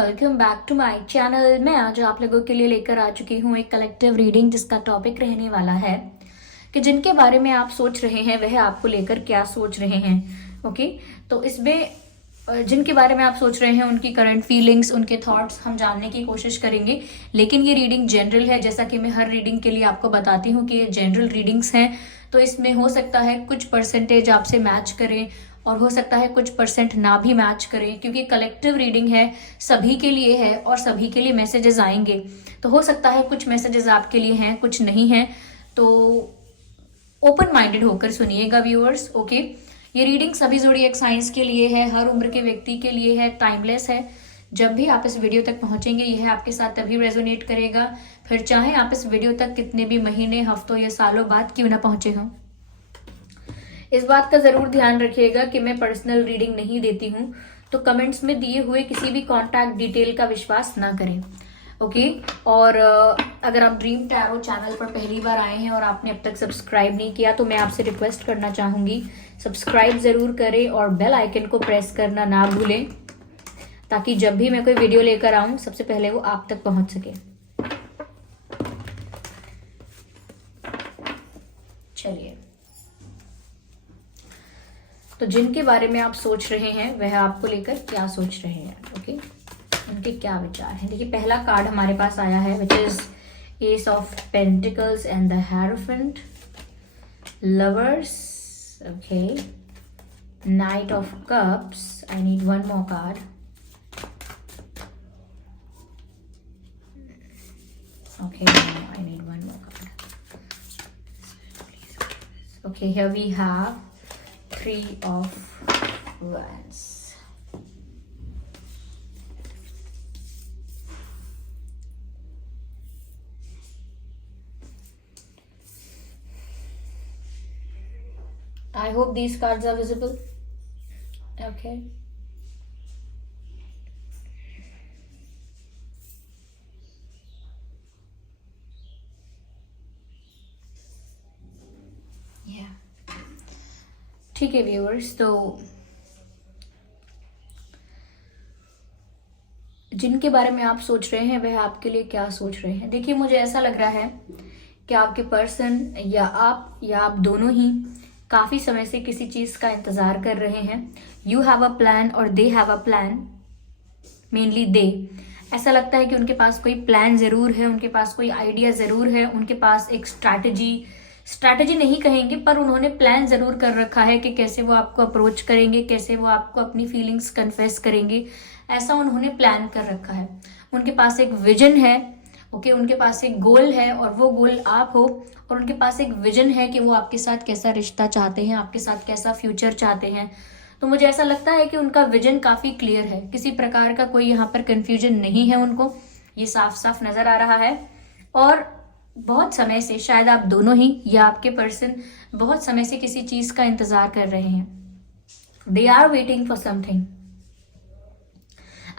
Welcome back to my channel. मैं आज आप लोगों के लिए लेकर आ चुकी हूँ एक कलेक्टिव रीडिंग जिसका टॉपिक रहने वाला है कि जिनके बारे में आप सोच रहे हैं वह आपको लेकर क्या सोच रहे हैं। ओके, तो इसमें जिनके बारे में आप सोच रहे हैं उनकी करंट फीलिंग्स, उनके थॉट्स हम जानने की कोशिश करेंगे। लेकिन ये रीडिंग जनरल है, जैसा कि मैं हर रीडिंग के लिए आपको बताती हूँ कि ये जनरल रीडिंग्स हैं। तो इसमें हो सकता है कुछ परसेंटेज आपसे मैच करें और हो सकता है कुछ परसेंट ना भी मैच करें, क्योंकि कलेक्टिव रीडिंग है, सभी के लिए है और सभी के लिए मैसेजेस आएंगे। तो हो सकता है कुछ मैसेजेस आपके लिए हैं, कुछ नहीं हैं। तो ओपन माइंडेड होकर सुनिएगा व्यूअर्स। ओके, ये रीडिंग सभी ज़ोडिएक साइंस के लिए है, हर उम्र के व्यक्ति के लिए है, टाइमलेस है। जब भी आप इस वीडियो तक पहुंचेंगे यह आपके साथ तभी रेजोनेट करेगा, फिर चाहे आप इस वीडियो तक कितने भी महीने, हफ्तों या सालों बाद क्यों ना पहुंचे हों। इस बात का जरूर ध्यान रखिएगा कि मैं पर्सनल रीडिंग नहीं देती हूँ, तो कमेंट्स में दिए हुए किसी भी कॉन्टैक्ट डिटेल का विश्वास ना करें। ओके, और अगर आप ड्रीम टैरो चैनल पर पहली बार आए हैं और आपने अब तक सब्सक्राइब नहीं किया तो मैं आपसे रिक्वेस्ट करना चाहूंगी, सब्सक्राइब जरूर करें और बेल आइकन को प्रेस करना ना भूलें, ताकि जब भी मैं कोई वीडियो लेकर आऊं सबसे पहले वो आप तक पहुंच सके। चलिए, तो जिनके बारे में आप सोच रहे हैं वह आपको लेकर क्या सोच रहे हैं। ओके, उनके क्या विचार हैं। देखिए, पहला कार्ड हमारे पास आया है which is S of pentacles and the hierophant, lovers. Okay, night of cups. I need one more card. Okay, no, I need one more card. Okay, here we have Three of Wands. I hope these cards are visible. Okay. ठीक है viewers, तो जिनके बारे में आप सोच रहे हैं वह आपके लिए क्या सोच रहे हैं। देखिए, मुझे ऐसा लग रहा है कि आपके पर्सन या आप दोनों ही काफी समय से किसी चीज का इंतजार कर रहे हैं। यू हैव अ प्लान और they have a plan, mainly they. ऐसा लगता है कि उनके पास कोई प्लान जरूर है, उनके पास कोई आइडिया जरूर है, उनके पास एक स्ट्रैटेजी नहीं कहेंगे पर उन्होंने प्लान जरूर कर रखा है कि कैसे वो आपको अप्रोच करेंगे, कैसे वो आपको अपनी फीलिंग्स कन्फेस करेंगे। ऐसा उन्होंने प्लान कर रखा है। उनके पास एक विजन है। ओके, उनके पास एक गोल है और वो गोल आप हो, और उनके पास एक विजन है कि वो आपके साथ कैसा रिश्ता चाहते हैं, आपके साथ कैसा फ्यूचर चाहते हैं। तो मुझे ऐसा लगता है कि उनका विजन काफी क्लियर है, किसी प्रकार का कोई यहाँ पर कंफ्यूजन नहीं है उनको, ये साफ साफ नजर आ रहा है। और बहुत समय से, शायद आप दोनों ही या आपके पर्सन बहुत समय से किसी चीज का इंतजार कर रहे हैं। They are waiting for something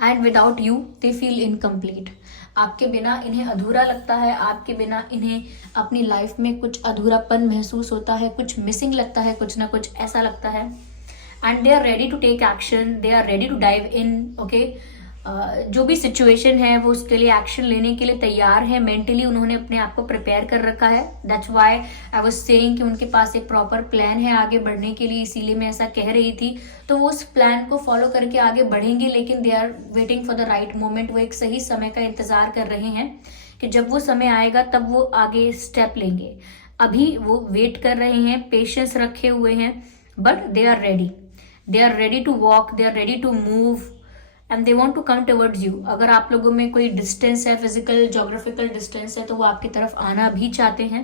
and without you they feel incomplete. आपके बिना इन्हें अधूरा लगता है, आपके बिना इन्हें अपनी लाइफ में कुछ अधूरापन महसूस होता है, कुछ मिसिंग लगता है, कुछ ना कुछ ऐसा लगता है। And they are ready to take action, they are ready to dive in. Okay, जो भी सिचुएशन है वो उसके लिए एक्शन लेने के लिए तैयार है। मेंटली उन्होंने अपने आप को प्रिपेयर कर रखा है। That's why I was saying कि उनके पास एक प्रॉपर प्लान है आगे बढ़ने के लिए, इसीलिए मैं ऐसा कह रही थी। तो वो उस प्लान को फॉलो करके आगे बढ़ेंगे, लेकिन they are waiting for the right moment. वो एक सही समय का इंतजार कर रहे हैं कि जब वो समय आएगा तब वो आगे स्टेप लेंगे। अभी वो वेट कर रहे हैं, पेशेंस रखे हुए हैं, but they are ready to walk, they are ready to move and they want to come towards you. अगर आप लोगों में कोई डिस्टेंस है, फिजिकल जोग्राफिकल डिस्टेंस है, तो वो आपकी तरफ आना भी चाहते हैं,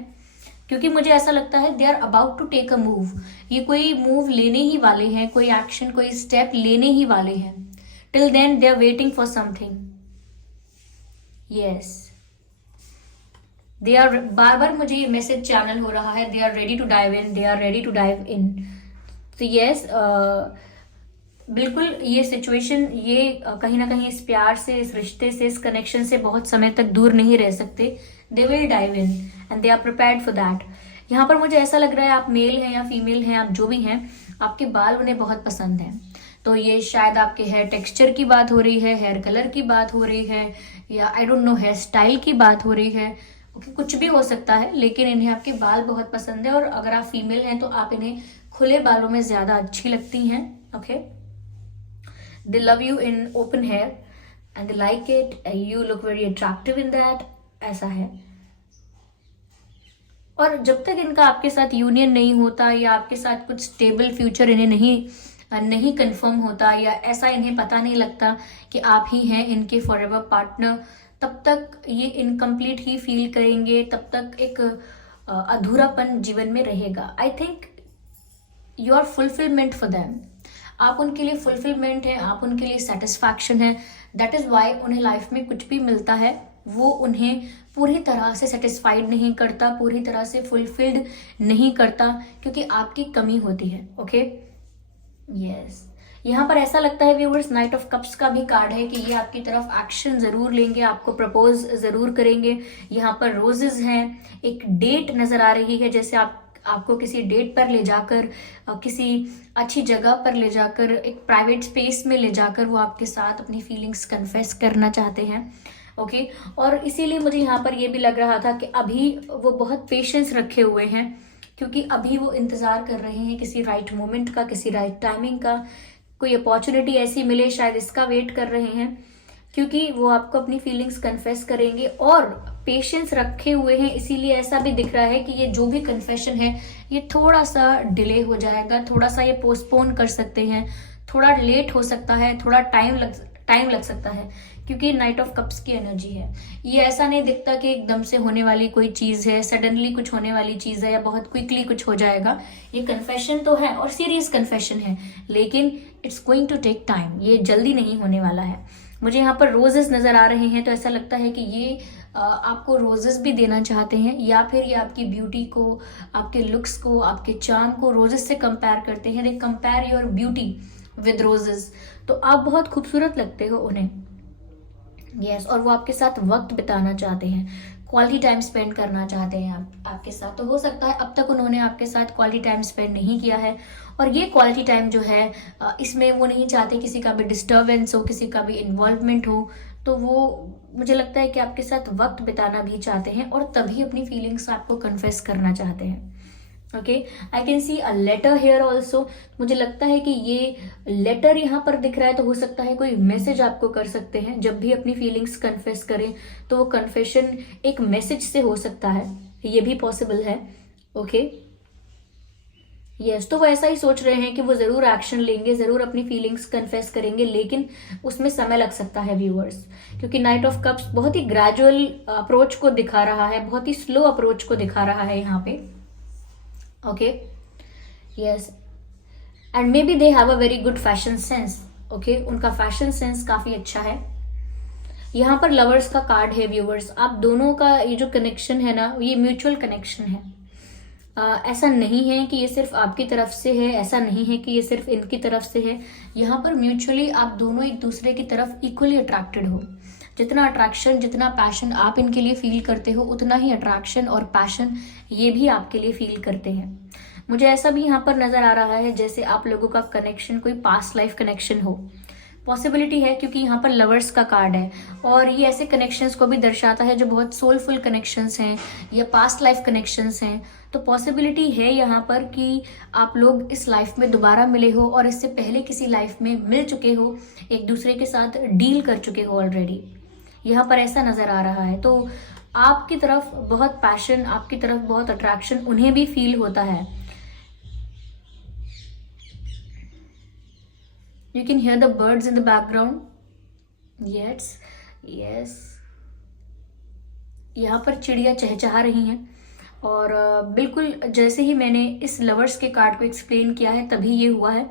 क्योंकि मुझे ऐसा लगता है they are about to take a move. ये कोई मूव लेने ही वाले हैं, कोई एक्शन, कोई स्टेप लेने ही वाले हैं। Till then they are waiting for something. Yes, they are, बार बार मुझे ये मैसेज चैनल हो रहा है, they are ready to dive in, they are ready to dive in. तो यस, बिल्कुल ये सिचुएशन, ये कहीं ना कहीं इस प्यार से, इस रिश्ते से, इस कनेक्शन से बहुत समय तक दूर नहीं रह सकते। They will dive in and they are prepared for that. यहाँ पर मुझे ऐसा लग रहा है आप मेल हैं या फीमेल हैं, आप जो भी हैं, आपके बाल उन्हें बहुत पसंद हैं। तो ये शायद आपके हेयर टेक्सचर की बात हो रही है, हेयर कलर की बात हो रही है, या I don't know hair style की बात हो रही है। ओके, कुछ भी हो सकता है, लेकिन इन्हें आपके बाल बहुत पसंद है, और अगर आप फीमेल हैं तो आप इन्हें खुले बालों में ज्यादा अच्छी लगती हैं। Okay, they love you in open hair and they like it, you look very attractive in that, ऐसा है। और जब तक इनका आपके साथ यूनियन नहीं होता, या आपके साथ कुछ स्टेबल फ्यूचर इन्हें नहीं कंफर्म होता, या ऐसा इन्हें पता नहीं लगता कि आप ही हैं इनके फॉरएवर पार्टनर, तब तक ये इनकम्प्लीट ही फील करेंगे, तब तक एक अधूरापन जीवन में रहेगा। I think you are fulfilment for them, आप उनके लिए फुलफिलमेंट है, आप उनके लिए सेटिस्फैक्शन है। दैट इज वाई उन्हें लाइफ में कुछ भी मिलता है वो उन्हें पूरी तरह से सेटिस्फाइड नहीं करता, पूरी तरह से फुलफिल्ड नहीं करता, क्योंकि आपकी कमी होती है। ओके, यस, यहाँ पर ऐसा लगता है व्यूअर्स, नाइट ऑफ कप्स का भी कार्ड है कि ये आपकी तरफ एक्शन जरूर लेंगे, आपको प्रपोज जरूर करेंगे। यहाँ पर रोजेस हैं, एक डेट नजर आ रही है, जैसे आपको किसी डेट पर ले जाकर, किसी अच्छी जगह पर ले जाकर, एक प्राइवेट स्पेस में ले जाकर वो आपके साथ अपनी फीलिंग्स कन्फेस करना चाहते हैं। ओके, और इसीलिए मुझे यहाँ पर ये भी लग रहा था कि अभी वो बहुत पेशेंस रखे हुए हैं, क्योंकि अभी वो इंतजार कर रहे हैं किसी राइट मोमेंट का, किसी राइट टाइमिंग का, कोई अपॉर्चुनिटी ऐसी मिले, शायद इसका वेट कर रहे हैं, क्योंकि वो आपको अपनी फीलिंग्स कन्फेस करेंगे और पेशेंस रखे हुए हैं। इसीलिए ऐसा भी दिख रहा है कि ये जो भी कन्फेशन है ये थोड़ा सा डिले हो जाएगा, थोड़ा सा ये पोस्टपोन कर सकते हैं, थोड़ा लेट हो सकता है, थोड़ा टाइम लग सकता है, क्योंकि नाइट ऑफ कप्स की एनर्जी है। ये ऐसा नहीं दिखता कि एकदम से होने वाली कोई चीज है, सडनली कुछ होने वाली चीज है, या बहुत क्विकली कुछ हो जाएगा। ये कन्फेशन तो है और सीरियस कन्फेशन है, लेकिन it's going to take time, ये जल्दी नहीं होने वाला है। मुझे यहाँ पर रोजेस नजर आ रहे हैं, तो ऐसा लगता है कि ये आपको रोजेस भी देना चाहते हैं, या फिर ये आपकी ब्यूटी को, आपके लुक्स को, आपके चार्म को रोजेस से कंपेयर करते हैं। They compare your beauty with roses, तो आप बहुत खूबसूरत लगते हो उन्हें। यस, और वो आपके साथ वक्त बिताना चाहते हैं, क्वालिटी टाइम स्पेंड करना चाहते हैं आपके साथ। तो हो सकता है अब तक उन्होंने आपके साथ क्वालिटी टाइम स्पेंड नहीं किया है, और ये क्वालिटी टाइम जो है इसमें वो नहीं चाहते किसी का भी डिस्टर्बेंस हो, किसी का भी इन्वॉल्वमेंट हो। तो वो मुझे लगता है कि आपके साथ वक्त बिताना भी चाहते हैं, और तभी अपनी फीलिंग्स आपको कन्फेस करना चाहते हैं। Okay, I can see a letter here also. मुझे लगता है कि ये लेटर यहाँ पर दिख रहा है, तो हो सकता है कोई मैसेज आपको कर सकते हैं। जब भी अपनी फीलिंग्स कन्फेस करें तो वो कन्फेशन एक मैसेज से हो सकता है, ये भी पॉसिबल है। ओके, यस, तो वो ऐसा ही सोच रहे हैं कि वो जरूर एक्शन लेंगे, जरूर अपनी फीलिंग्स कन्फेस करेंगे, लेकिन उसमें समय लग सकता है व्यूअर्स, क्योंकि नाइट ऑफ कप्स बहुत ही ग्रेजुअल अप्रोच को दिखा रहा है, बहुत ही स्लो अप्रोच को दिखा रहा है यहाँ पे। Okay, yes, and may be they have a very good fashion sense. Okay, उनका फैशन सेंस काफी अच्छा है। यहाँ पर लवर्स का कार्ड है व्यूअर्स, आप दोनों का ये जो कनेक्शन है ना, ये म्यूचुअल कनेक्शन है। ऐसा नहीं है कि ये सिर्फ आपकी तरफ से है, ऐसा नहीं है कि ये सिर्फ इनकी तरफ से है। यहाँ पर म्यूचुअली आप दोनों एक दूसरे की तरफ इक्वली अट्रैक्टेड हो। जितना अट्रैक्शन, जितना पैशन आप इनके लिए फील करते हो, उतना ही अट्रैक्शन और पैशन ये भी आपके लिए फील करते हैं। मुझे ऐसा भी यहाँ पर नजर आ रहा है जैसे आप लोगों का कनेक्शन कोई पास्ट लाइफ कनेक्शन हो। पॉसिबिलिटी है, क्योंकि यहाँ पर लवर्स का कार्ड है, और ये ऐसे कनेक्शंस को भी दर्शाता है जो बहुत सोलफुल कनेक्शंस हैं या पास्ट लाइफ कनेक्शंस हैं। तो पॉसिबिलिटी है यहाँ पर कि आप लोग इस लाइफ में दोबारा मिले हो, और इससे पहले किसी लाइफ में मिल चुके हो, एक दूसरे के साथ डील कर चुके हो ऑलरेडी। यहाँ पर ऐसा नजर आ रहा है। तो आपकी तरफ बहुत पैशन, आपकी तरफ बहुत अट्रैक्शन उन्हें भी फील होता है। You can hear the birds in the background. Yes, yes. यहाँ पर चिड़िया चहचहा रही हैं, और बिल्कुल जैसे ही मैंने इस लवर्स के कार्ड को एक्सप्लेन किया है तभी ये हुआ है।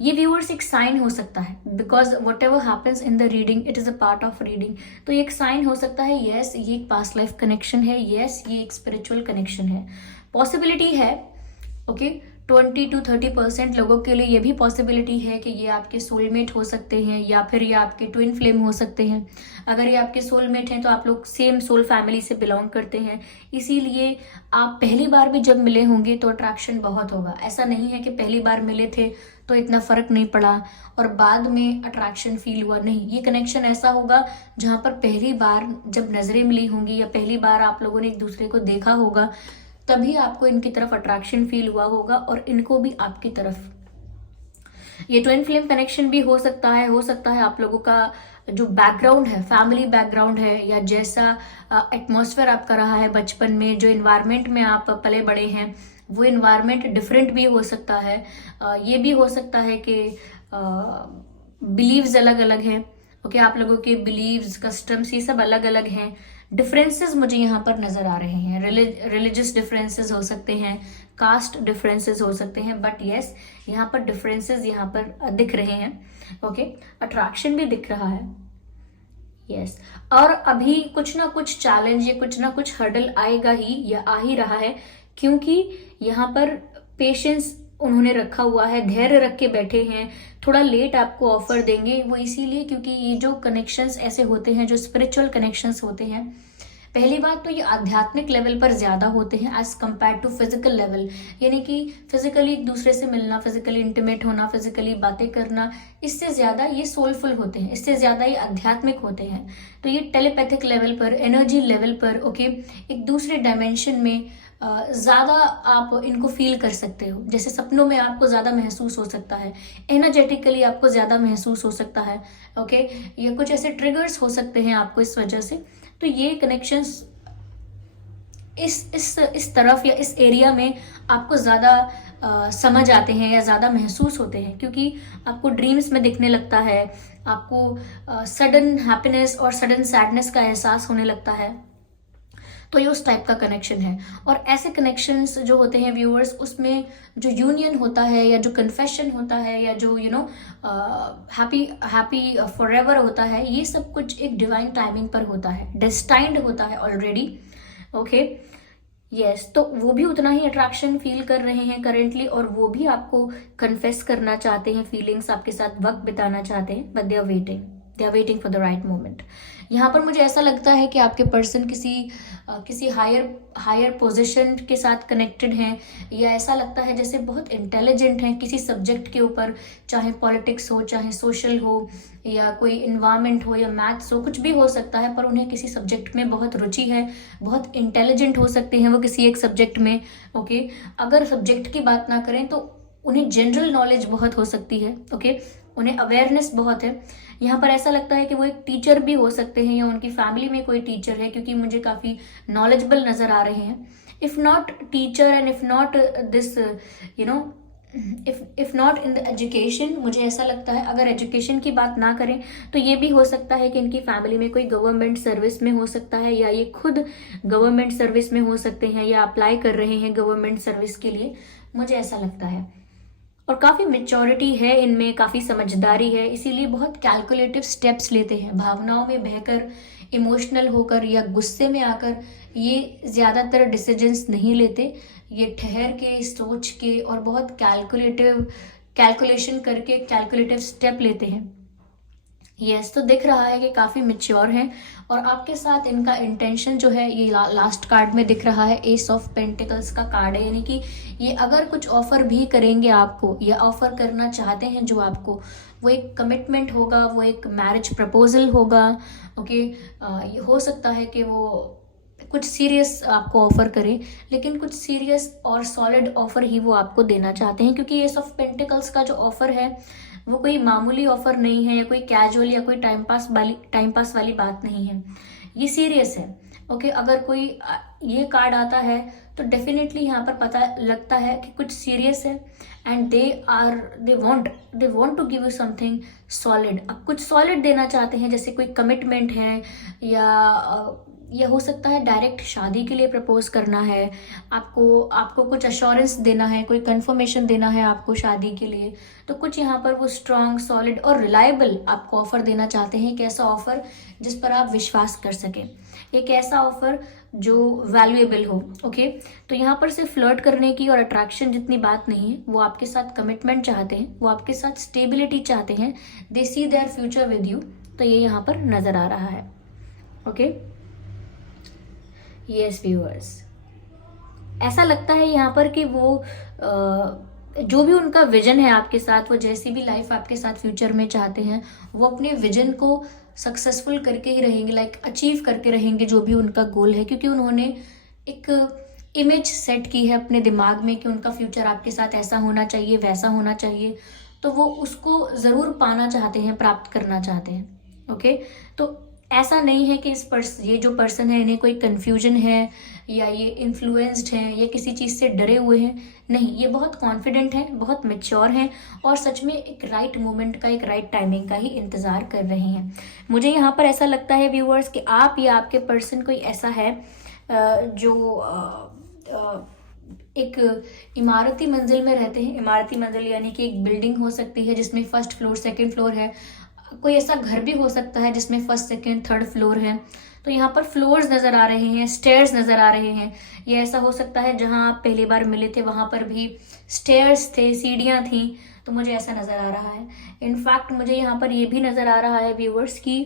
ये व्यूअर्स एक साइन हो सकता है, because what ever happens in the reading it is a part of reading. तो ये एक साइन हो सकता है, यस ये एक पास्ट लाइफ कनेक्शन है, यस ये एक स्पिरिचुअल कनेक्शन है। पॉसिबिलिटी है, ओके, 20-30% लोगों के लिए ये भी पॉसिबिलिटी है कि ये आपके सोलमेट हो सकते हैं या फिर ये आपके ट्विन फ्लेम हो सकते हैं। अगर ये आपके सोलमेट हैं तो आप लोग सेम सोल फैमिली से बिलोंग करते हैं, इसीलिए आप पहली बार भी जब मिले होंगे तो अट्रैक्शन बहुत होगा। ऐसा नहीं है कि पहली बार मिले थे तो इतना फर्क नहीं पड़ा और बाद में अट्रैक्शन फील हुआ, नहीं। ये कनेक्शन ऐसा होगा जहाँ पर पहली बार जब नजरें मिली होंगी या पहली बार आप लोगों ने एक दूसरे को देखा होगा, तभी आपको इनकी तरफ अट्रैक्शन फील हुआ होगा और इनको भी आपकी तरफ। ये ट्विन फ्लेम कनेक्शन भी हो सकता है आप लोगों का जो बैकग्राउंड है, फैमिली बैकग्राउंड है, या जैसा एटमॉस्फेयर आपका रहा है बचपन में, जो इन्वायरमेंट में आप पले बड़े हैं, वो इन्वायरमेंट डिफरेंट भी हो सकता है। ये भी हो सकता है कि बिलीव्स अलग अलग हैं। ओके, आप लोगों के बिलीव्स, कस्टम्स, ये सब अलग अलग हैं। डिफरेंसेस मुझे यहाँ पर नजर आ रहे हैं। रिलीजियस डिफरेंसेस हो सकते हैं, कास्ट डिफरेंसेस हो सकते हैं, बट यस, यहाँ पर डिफरेंसेस यहाँ पर दिख रहे हैं। ओके, अट्रैक्शन भी दिख रहा है। यस, और अभी कुछ ना कुछ चैलेंज या कुछ ना कुछ हर्डल आएगा ही या आ ही रहा है, क्योंकि यहाँ पर पेशेंस उन्होंने रखा हुआ है, धैर्य रख के बैठे हैं। थोड़ा लेट आपको ऑफर देंगे, वो इसीलिए क्योंकि ये जो कनेक्शंस ऐसे होते हैं, जो स्पिरिचुअल कनेक्शंस होते हैं, पहली बात तो ये आध्यात्मिक लेवल पर ज्यादा होते हैं as compare to physical level. यानी कि फिजिकली एक दूसरे से मिलना, फिजिकली इंटीमेट होना, फिजिकली बातें करना, इससे ज्यादा ये सोलफुल होते हैं, इससे ज्यादा ये आध्यात्मिक होते हैं। तो ये टेलीपैथिक लेवल पर, एनर्जी लेवल पर, ओके, एक दूसरे डायमेंशन में ज्यादा आप इनको फील कर सकते हो। जैसे सपनों में आपको ज्यादा महसूस हो सकता है, एनर्जेटिकली आपको ज्यादा महसूस हो सकता है। ओके, ये कुछ ऐसे ट्रिगर्स हो सकते हैं आपको इस वजह से। तो ये कनेक्शंस इस तरफ या इस एरिया में आपको ज्यादा समझ आते हैं या ज्यादा महसूस होते हैं, क्योंकि आपको ड्रीम्स में दिखने लगता है, आपको सडन हैप्पीनेस और सडन सैडनेस का एहसास होने लगता है। तो ये उस टाइप का कनेक्शन है। और ऐसे कनेक्शंस जो होते हैं व्यूअर्स, उसमें जो यूनियन होता है या जो कन्फेशन होता है या जो हैप्पी फॉरएवर होता है, ये सब कुछ एक डिवाइन टाइमिंग पर होता है, डेस्टाइंड होता है ऑलरेडी। ओके, यस, तो वो भी उतना ही अट्रैक्शन फील कर रहे हैं करेंटली, और वो भी आपको कन्फेस करना चाहते हैं, फीलिंग्स आपके साथ वक्त बिताना चाहते हैं, but they are waiting for the right moment. यहाँ पर मुझे ऐसा लगता है कि आपके पर्सन किसी हायर पोजीशन के साथ कनेक्टेड हैं, या ऐसा लगता है जैसे बहुत इंटेलिजेंट हैं किसी सब्जेक्ट के ऊपर, चाहे पॉलिटिक्स हो, चाहे सोशल हो, या कोई इन्वायरमेंट हो, या मैथ्स हो, कुछ भी हो सकता है, पर उन्हें किसी सब्जेक्ट में बहुत रुचि है, बहुत इंटेलिजेंट हो सकते हैं वो किसी एक सब्जेक्ट में। ओके, अगर सब्जेक्ट की बात ना करें तो उन्हें जनरल नॉलेज बहुत हो सकती है। ओके, उन्हें अवेयरनेस बहुत है। यहाँ पर ऐसा लगता है कि वो एक टीचर भी हो सकते हैं, या उनकी फैमिली में कोई टीचर है, क्योंकि मुझे काफी नॉलेजेबल नजर आ रहे हैं। If not teacher and if not this if not in the education, मुझे ऐसा लगता है अगर एजुकेशन की बात ना करें तो ये भी हो सकता है कि इनकी फैमिली में कोई गवर्नमेंट सर्विस में हो सकता है, या ये खुद गवर्नमेंट सर्विस में हो सकते हैं, या अप्लाई कर रहे हैं गवर्नमेंट सर्विस के लिए, मुझे ऐसा लगता है। और काफ़ी मेच्योरिटी है इनमें, काफ़ी समझदारी है, इसीलिए बहुत कैलकुलेटिव स्टेप्स लेते हैं। भावनाओं में बहकर, इमोशनल होकर या गुस्से में आकर ये ज़्यादातर डिसीजंस नहीं लेते। ये ठहर के, सोच के और बहुत कैलकुलेशन करके कैलकुलेटिव स्टेप लेते हैं। यस, तो दिख रहा है कि काफ़ी मेच्योर हैं, और आपके साथ इनका इंटेंशन जो है, ये लास्ट कार्ड में दिख रहा है, एस ऑफ पेंटिकल्स का कार्ड है। यानी कि ये अगर कुछ ऑफर भी करेंगे आपको, या ऑफर करना चाहते हैं जो आपको, वो एक कमिटमेंट होगा, वो एक मैरिज प्रपोजल होगा। ओके, ये हो सकता है कि वो कुछ सीरियस आपको ऑफर करें, लेकिन कुछ सीरियस और सॉलिड ऑफर ही वो आपको देना चाहते हैं, क्योंकि एस ऑफ पेंटिकल्स का जो ऑफर है वो कोई मामूली ऑफर नहीं है, या कोई कैजुअल या कोई टाइम पास वाली बात नहीं है, ये सीरियस है। ओके, अगर कोई ये कार्ड आता है तो डेफिनेटली यहाँ पर पता लगता है कि कुछ सीरियस है, and they want to give you something solid. अब कुछ सॉलिड देना चाहते हैं, जैसे कोई कमिटमेंट है, या या हो सकता है डायरेक्ट शादी के लिए प्रपोज करना है, आपको आपको कुछ अश्योरेंस देना है, कोई कंफर्मेशन देना है आपको शादी के लिए। तो कुछ यहाँ पर वो स्ट्रांग, सॉलिड और रिलायबल आपको ऑफर देना चाहते हैं। एक ऐसा ऑफर जिस पर आप विश्वास कर सकें, एक ऐसा ऑफर जो वैल्यूएबल हो। ओके, तो यहाँ पर सिर्फ फ्लर्ट करने की और अट्रैक्शन जितनी बात नहीं है, वो आपके साथ कमिटमेंट चाहते हैं, वो आपके साथ स्टेबिलिटी चाहते हैं। दे सी देयर फ्यूचर विद यू। तो ये यहाँ पर नजर आ रहा है। ओके, यस व्यूअर्स, ऐसा लगता है यहाँ पर कि वो जो भी उनका विजन है आपके साथ, वो जैसी भी लाइफ आपके साथ फ्यूचर में चाहते हैं, वो अपने विजन को सक्सेसफुल करके ही रहेंगे, लाइक अचीव करके रहेंगे जो भी उनका गोल है, क्योंकि उन्होंने एक इमेज सेट की है अपने दिमाग में कि उनका फ्यूचर आपके साथ ऐसा होना चाहिए, वैसा होना चाहिए। तो वो उसको ज़रूर पाना चाहते हैं, प्राप्त करना चाहते हैं। ओके, तो ऐसा नहीं है कि ये जो पर्सन है इन्हें कोई कंफ्यूजन है या ये इन्फ्लुएंस्ड हैं या किसी चीज़ से डरे हुए हैं। नहीं, ये बहुत कॉन्फिडेंट हैं, बहुत मैच्योर हैं और सच में एक राइट मोमेंट का, एक राइट टाइमिंग का ही इंतज़ार कर रहे हैं। मुझे यहाँ पर ऐसा लगता है व्यूअर्स कि आप या आपके पर्सन कोई ऐसा है जो एक इमारती मंजिल में रहते हैं। इमारती मंजिल यानी कि एक बिल्डिंग हो सकती है जिसमें फर्स्ट फ्लोर, सेकंड फ्लोर है। कोई ऐसा घर भी हो सकता है जिसमें फर्स्ट, सेकंड, थर्ड फ्लोर है। तो यहाँ पर फ्लोर्स नजर आ रहे हैं, स्टेयर्स नजर आ रहे हैं। ये ऐसा हो सकता है जहाँ आप पहली बार मिले थे वहां पर भी स्टेयर्स थे, सीढ़ियां थी। तो मुझे ऐसा नजर आ रहा है। इनफैक्ट मुझे यहाँ पर ये भी नजर आ रहा है व्यूवर्स की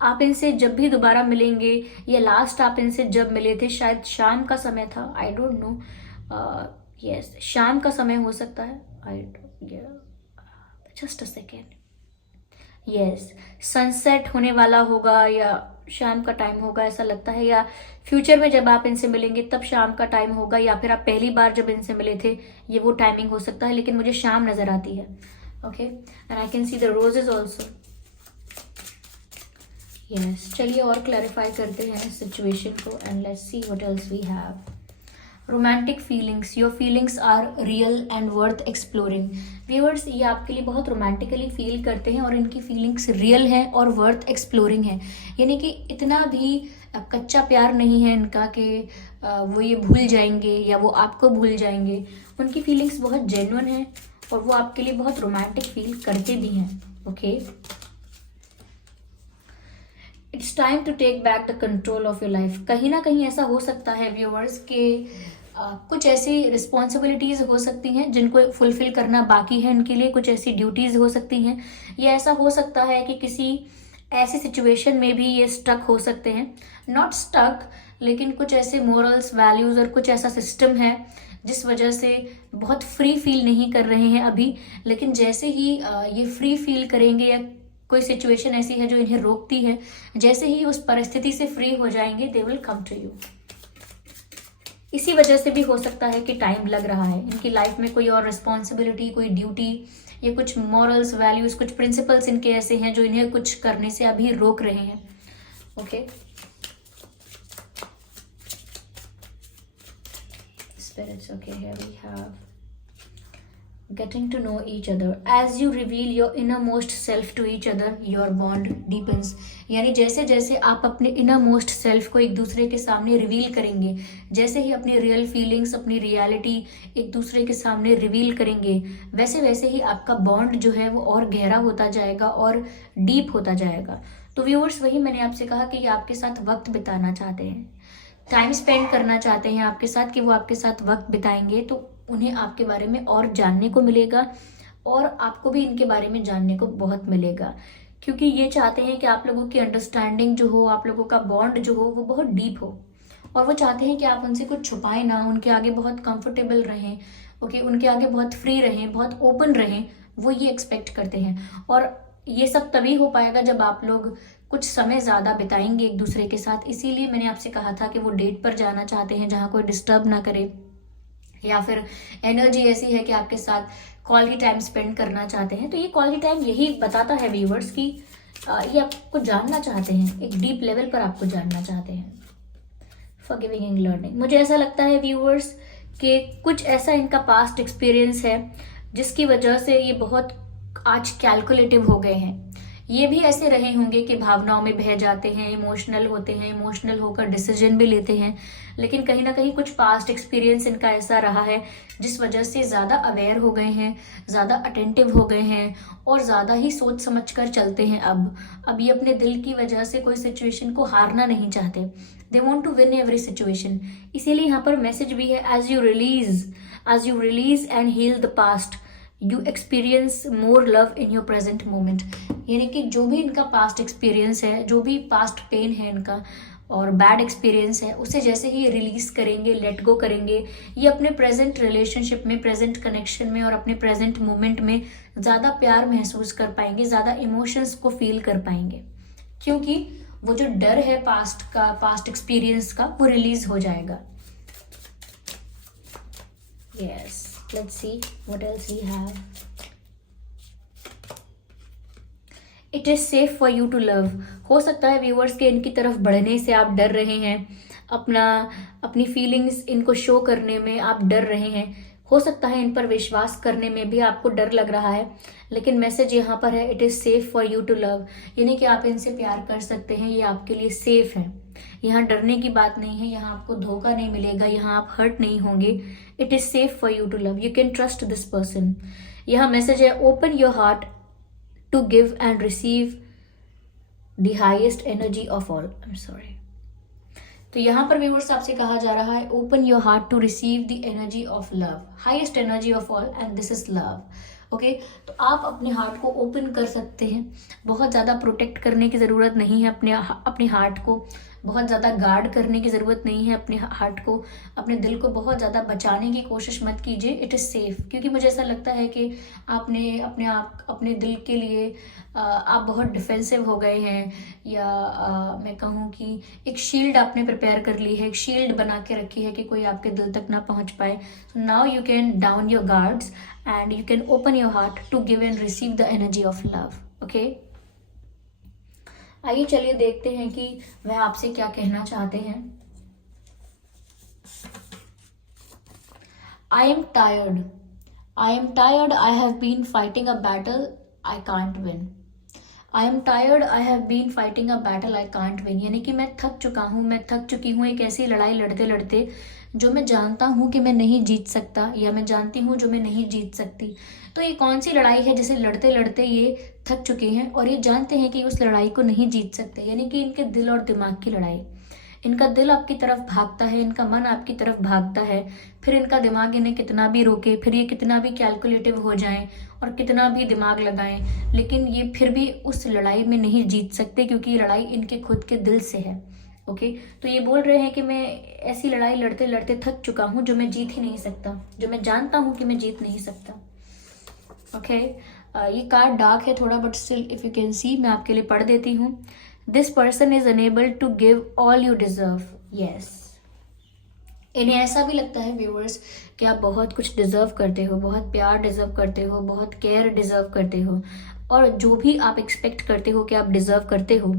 आप इनसे जब भी दोबारा मिलेंगे या लास्ट आप इनसे जब मिले थे शायद शाम का समय था, आई डोंट नो। यस, शाम का समय हो सकता है। Just a second. Yes, sunset होने वाला होगा या शाम का टाइम होगा ऐसा लगता है, या फ्यूचर में जब आप इनसे मिलेंगे तब शाम का टाइम होगा, या फिर आप पहली बार जब इनसे मिले थे ये वो टाइमिंग हो सकता है, लेकिन मुझे शाम नजर आती है। Okay, and I can see the roses also. Yes, चलिए और क्लैरिफाई करते हैं सिचुएशन को and let's see what else we have. Romantic feelings, your feelings are real and worth exploring. Viewers, ये आपके लिए बहुत रोमांटिकली फील करते हैं और इनकी फीलिंग्स रियल हैं और वर्थ एक्सप्लोरिंग है। यानी कि इतना भी कच्चा प्यार नहीं है इनका कि वो ये भूल जाएंगे या वो आपको भूल जाएंगे। उनकी फीलिंग्स बहुत जेन्युइन है और वो आपके लिए बहुत रोमांटिक फील करते भी हैं। Okay, it's time to take back the control of your life. कहीं ना कहीं ऐसा हो सकता है व्यूअर्स के कुछ ऐसी रिस्पॉन्सिबिलिटीज हो सकती हैं जिनको फुलफिल करना बाकी है इनके लिए, कुछ ऐसी ड्यूटीज हो सकती हैं। ये ऐसा हो सकता है कि किसी ऐसी सिचुएशन में भी ये स्टक हो सकते हैं, नॉट स्टक, लेकिन कुछ ऐसे मोरल्स, वैल्यूज और कुछ ऐसा सिस्टम है जिस वजह से बहुत फ्री फील नहीं कर रहे हैं अभी। लेकिन जैसे ही ये फ्री फील करेंगे या कोई सिचुएशन ऐसी है जो इन्हें रोकती है, जैसे ही उस परिस्थिति से फ्री हो जाएंगे they will come to you. इसी वजह से भी हो सकता है कि टाइम लग रहा है इनकी लाइफ में। कोई और रिस्पॉन्सिबिलिटी, कोई ड्यूटी या कुछ मॉरल्स, वैल्यूज, कुछ प्रिंसिपल्स इनके ऐसे हैं जो इन्हें कुछ करने से अभी रोक रहे हैं। Okay, spirits, okay, here we have getting to know each other. As you reveal your innermost self to each other, your bond deepens. यानी जैसे जैसे आप अपने innermost self को एक दूसरे के सामने रिवील करेंगे, जैसे ही अपनी रियल फीलिंग्स, अपनी रियलिटी एक दूसरे के सामने रिवील करेंगे, वैसे वैसे ही आपका बॉन्ड जो है वो और गहरा होता जाएगा और डीप होता जाएगा। तो व्यूअर्स, वही मैंने आपसे कहा कि ये आपके साथ वक्त बिताना चाहते हैं, टाइम स्पेंड करना चाहते हैं आपके साथ, कि वो आपके साथ वक्त बिताएंगे तो उन्हें आपके बारे में और जानने को मिलेगा और आपको भी इनके बारे में जानने को बहुत मिलेगा, क्योंकि ये चाहते हैं कि आप लोगों की अंडरस्टैंडिंग जो हो, आप लोगों का बॉन्ड जो हो वो बहुत डीप हो। और वो चाहते हैं कि आप उनसे कुछ छुपाएं ना, उनके आगे बहुत कंफर्टेबल रहें। ओके, उनके आगे बहुत फ्री रहें, बहुत ओपन रहें, वो ये एक्सपेक्ट करते हैं। और ये सब तभी हो पाएगा जब आप लोग कुछ समय ज़्यादा बिताएंगे एक दूसरे के साथ। इसीलिए मैंने आपसे कहा था कि वो डेट पर जाना चाहते हैं जहाँ कोई डिस्टर्ब ना करे, या फिर एनर्जी ऐसी है कि आपके साथ क्वालिटी टाइम स्पेंड करना चाहते हैं। तो ये क्वालिटी टाइम यही बताता है व्यूवर्स कि ये आपको जानना चाहते हैं, एक डीप लेवल पर आपको जानना चाहते हैं। फॉरगिविंग एंड लर्निंग, मुझे ऐसा लगता है व्यूवर्स कि कुछ ऐसा इनका पास्ट एक्सपीरियंस है जिसकी वजह से ये बहुत आज कैलकुलेटिव हो गए हैं। ये भी ऐसे रहे होंगे कि भावनाओं में बह जाते हैं, इमोशनल होते हैं, इमोशनल होकर डिसीजन भी लेते हैं, लेकिन कहीं ना कहीं कुछ पास्ट एक्सपीरियंस इनका ऐसा रहा है जिस वजह से ज़्यादा अवेयर हो गए हैं, ज़्यादा अटेंटिव हो गए हैं और ज़्यादा ही सोच समझ कर चलते हैं। अब ये अपने दिल की वजह से कोई सिचुएशन को हारना नहीं चाहते। They want to win every situation. इसीलिए यहाँ पर मैसेज भी है, as you release and heal the past you experience more love in your present moment. यानी कि जो भी इनका पास्ट एक्सपीरियंस है, जो भी पास्ट पेन है इनका और बैड एक्सपीरियंस है, उसे जैसे ही रिलीज करेंगे, लेट गो करेंगे, ये अपने प्रेजेंट रिलेशनशिप में, प्रेजेंट कनेक्शन में और अपने प्रेजेंट मोमेंट में ज़्यादा प्यार महसूस कर पाएंगे, ज़्यादा इमोशंस को फील कर पाएंगे, क्योंकि वो जो डर है पास्ट का, पास्ट एक्सपीरियंस का, वो रिलीज हो जाएगा। Yes, let's see what else we have. It is safe for you to love. हो सकता है व्यूअर्स के इनकी तरफ बढ़ने से आप डर रहे हैं, अपनी फीलिंग्स इनको शो करने में आप डर रहे हैं, हो सकता है इन पर विश्वास करने में भी आपको डर लग रहा है, लेकिन मैसेज यहाँ पर है, it is safe for you to love. यानी कि आप इनसे प्यार कर सकते हैं, ये आपके लिए सेफ है। यहाँ डरने की बात नहीं है, यहाँ आपको धोखा नहीं मिलेगा, यहाँ आप हर्ट नहीं होंगे। It is safe for you to love, you can trust this person. यहाँ मैसेज है, open your heart to give and receive the highest energy of all. I am sorry. तो यहाँ पर व्यूअर्स आपसे कहा जा रहा है, open your heart to receive the energy of love, highest energy of all, and this is love. Okay, तो आप अपने हार्ट को ओपन कर सकते हैं। बहुत ज़्यादा प्रोटेक्ट करने की ज़रूरत नहीं है अपने हार्ट को, बहुत ज़्यादा गार्ड करने की ज़रूरत नहीं है अपने हार्ट को, अपने दिल को बहुत ज़्यादा बचाने की कोशिश मत कीजिए। इट इज़ सेफ, क्योंकि मुझे ऐसा लगता है कि आपने अपने दिल के लिए आप बहुत डिफेंसिव हो गए हैं, या मैं कहूँ कि एक शील्ड आपने प्रिपेयर कर ली है, एक शील्ड बना के रखी है कि कोई आपके दिल तक ना पहुँच पाए। So now you can down your guards and you can open your heart to give and receive the energy of love. Okay, आइए चलिए देखते हैं कि वह आपसे क्या कहना चाहते हैं। I am tired, I have been fighting a battle I can't win. I am tired, I have been fighting a battle I can't win. यानी कि मैं थक चुकी हूँ एक ऐसी लड़ाई लड़ते लड़ते जो मैं जानता हूँ कि मैं नहीं जीत सकता, या मैं जानती हूँ जो मैं नहीं जीत सकती। तो ये कौन सी लड़ाई है जिसे लड़ते लड़ते ये थक चुके हैं और ये जानते हैं कि उस लड़ाई को नहीं जीत सकते। यानी कि इनके दिल और दिमाग की लड़ाई। इनका दिल आपकी तरफ भागता है, इनका मन आपकी तरफ भागता है, फिर इनका दिमाग इन्हें कितना भी रोके, फिर ये कितना भी कैलकुलेटिव हो जाएं और कितना भी दिमाग लगाएं, लेकिन ये फिर भी उस लड़ाई में नहीं जीत सकते, क्योंकि ये लड़ाई इनके खुद के दिल से है। ओके, तो ये बोल रहे हैं कि मैं ऐसी लड़ाई लड़ते लड़ते थक चुका हूँ जो मैं जीत ही नहीं सकता, जो मैं जानता हूँ कि मैं जीत नहीं सकता। ओके, ये कार्ड डार्क है थोड़ा, but still if you can see, मैं आपके लिए पढ़ देती हूँ। This person is unable to give all you deserve. Yes, इन्हें ऐसा भी लगता है व्यूअर्स कि आप बहुत कुछ डिजर्व करते हो, बहुत प्यार डिजर्व करते हो, बहुत केयर डिजर्व करते हो, और जो भी आप एक्सपेक्ट करते हो कि आप डिजर्व करते हो,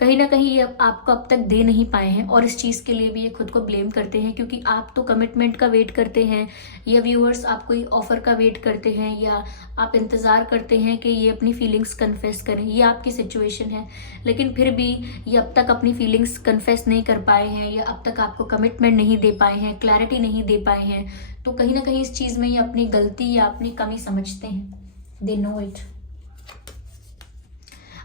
कहीं ना कहीं ये आपको अब तक दे नहीं पाए हैं, और इस चीज़ के लिए भी ये खुद को ब्लेम करते हैं, क्योंकि आप तो कमिटमेंट का वेट करते हैं, या व्यूअर्स आप कोई ऑफर का वेट करते हैं, या आप इंतज़ार करते हैं कि ये अपनी फीलिंग्स कन्फेस करें। ये आपकी सिचुएशन है, लेकिन फिर भी ये अब तक अपनी फीलिंग्स कन्फेस नहीं कर पाए हैं, या अब तक आपको कमिटमेंट नहीं दे पाए हैं, क्लैरिटी नहीं दे पाए हैं। तो कहीं ना कहीं इस चीज़ में ये अपनी गलती या अपनी कमी समझते हैं। They know it.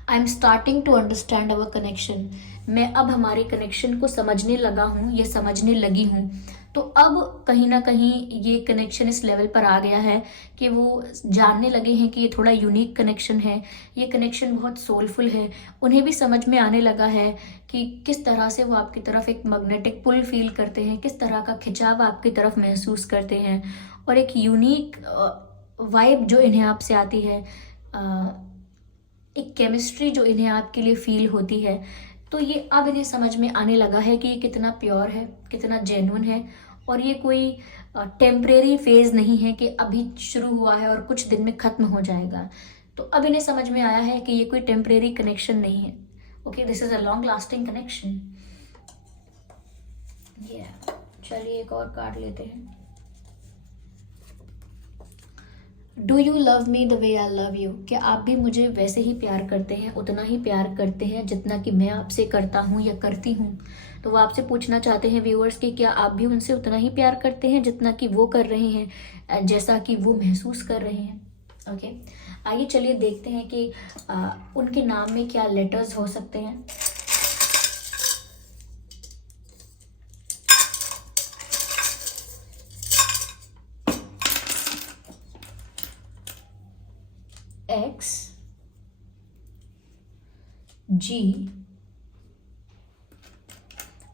I am starting to understand our connection. मैं अब हमारे कनेक्शन को समझने लगा हूँ, ये समझने लगी हूँ। तो अब कहीं ना कहीं ये कनेक्शन इस लेवल पर आ गया है कि वो जानने लगे हैं कि ये थोड़ा यूनिक कनेक्शन है, ये कनेक्शन बहुत सोलफुल है। उन्हें भी समझ में आने लगा है कि किस तरह से वो आपकी तरफ एक मैग्नेटिक पुल फील करते हैं, किस तरह का खिंचाव आपकी तरफ महसूस करते हैं, और एक यूनिक वाइब जो इन्हें आपसे आती है, एक केमिस्ट्री जो इन्हें आपके लिए फील होती है। तो ये अब इन्हें समझ में आने लगा है कि ये कितना प्योर है, कितना जेन्युइन है, और ये कोई टेम्परेरी फेज नहीं है कि अभी शुरू हुआ है और कुछ दिन में खत्म हो जाएगा। तो अब इन्हें समझ में आया है कि ये कोई टेम्परेरी कनेक्शन नहीं है। Okay, this is a long lasting connection. चलिए एक और कार्ड लेते हैं। Do you love me the way I love you, क्या आप भी मुझे वैसे ही प्यार करते हैं, उतना ही प्यार करते हैं जितना कि मैं आपसे करता हूँ या करती हूँ। तो वो आपसे पूछना चाहते हैं व्यूअर्स कि क्या आप भी उनसे उतना ही प्यार करते हैं जितना कि वो कर रहे हैं, जैसा कि वो महसूस कर रहे हैं। ओके, आइए चलिए देखते हैं कि उनके नाम में क्या लेटर्स हो सकते हैं। एक्स, जी,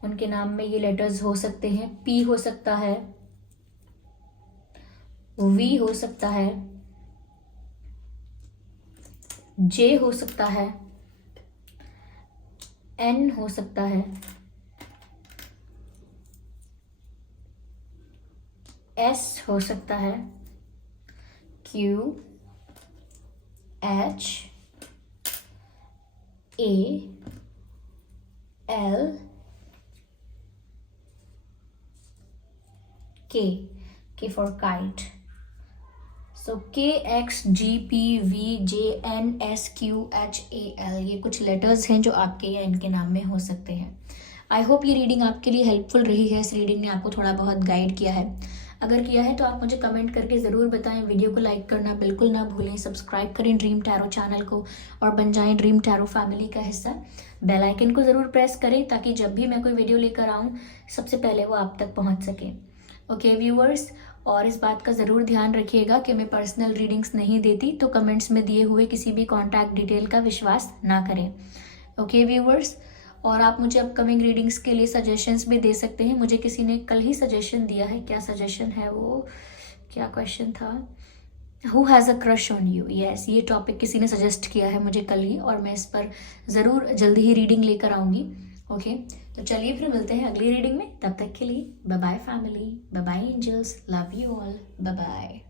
उनके नाम में ये लेटर्स हो सकते हैं। पी हो सकता है, वी हो सकता है, जे हो सकता है, एन हो सकता है, एस हो सकता है, Q, H, A, L, K for kite. So K, X, G, P, V, J, N, S, Q, H, A, L, ये कुछ लेटर्स हैं जो आपके या इनके नाम में हो सकते हैं। आई होप ये रीडिंग आपके लिए हेल्पफुल रही है। इस रीडिंग ने आपको थोड़ा बहुत गाइड किया है। अगर किया है तो आप मुझे कमेंट करके ज़रूर बताएं। वीडियो को लाइक करना बिल्कुल ना भूलें। सब्सक्राइब करें ड्रीम टैरो चैनल को और बन जाएं ड्रीम टैरो फैमिली का हिस्सा। बेल आइकन को ज़रूर प्रेस करें ताकि जब भी मैं कोई वीडियो लेकर आऊँ सबसे पहले वो आप तक पहुँच सके। ओके व्यूअर्स, और इस बात का ज़रूर ध्यान रखिएगा कि मैं पर्सनल रीडिंग्स नहीं देती, तो कमेंट्स में दिए हुए किसी भी कॉन्टैक्ट डिटेल का विश्वास ना करें। ओके व्यूअर्स, और आप मुझे अपकमिंग रीडिंग्स के लिए सजेशंस भी दे सकते हैं। मुझे किसी ने कल ही सजेशन दिया है, क्या सजेशन है वो, क्या क्वेश्चन था, who has a crush on you. Yes, ये टॉपिक किसी ने सजेस्ट किया है मुझे कल ही, और मैं इस पर ज़रूर जल्दी ही रीडिंग लेकर आऊँगी। ओके, तो चलिए फिर मिलते हैं अगली रीडिंग में। तब तक के लिए bye bye family, bye bye angels, love you all, bye bye.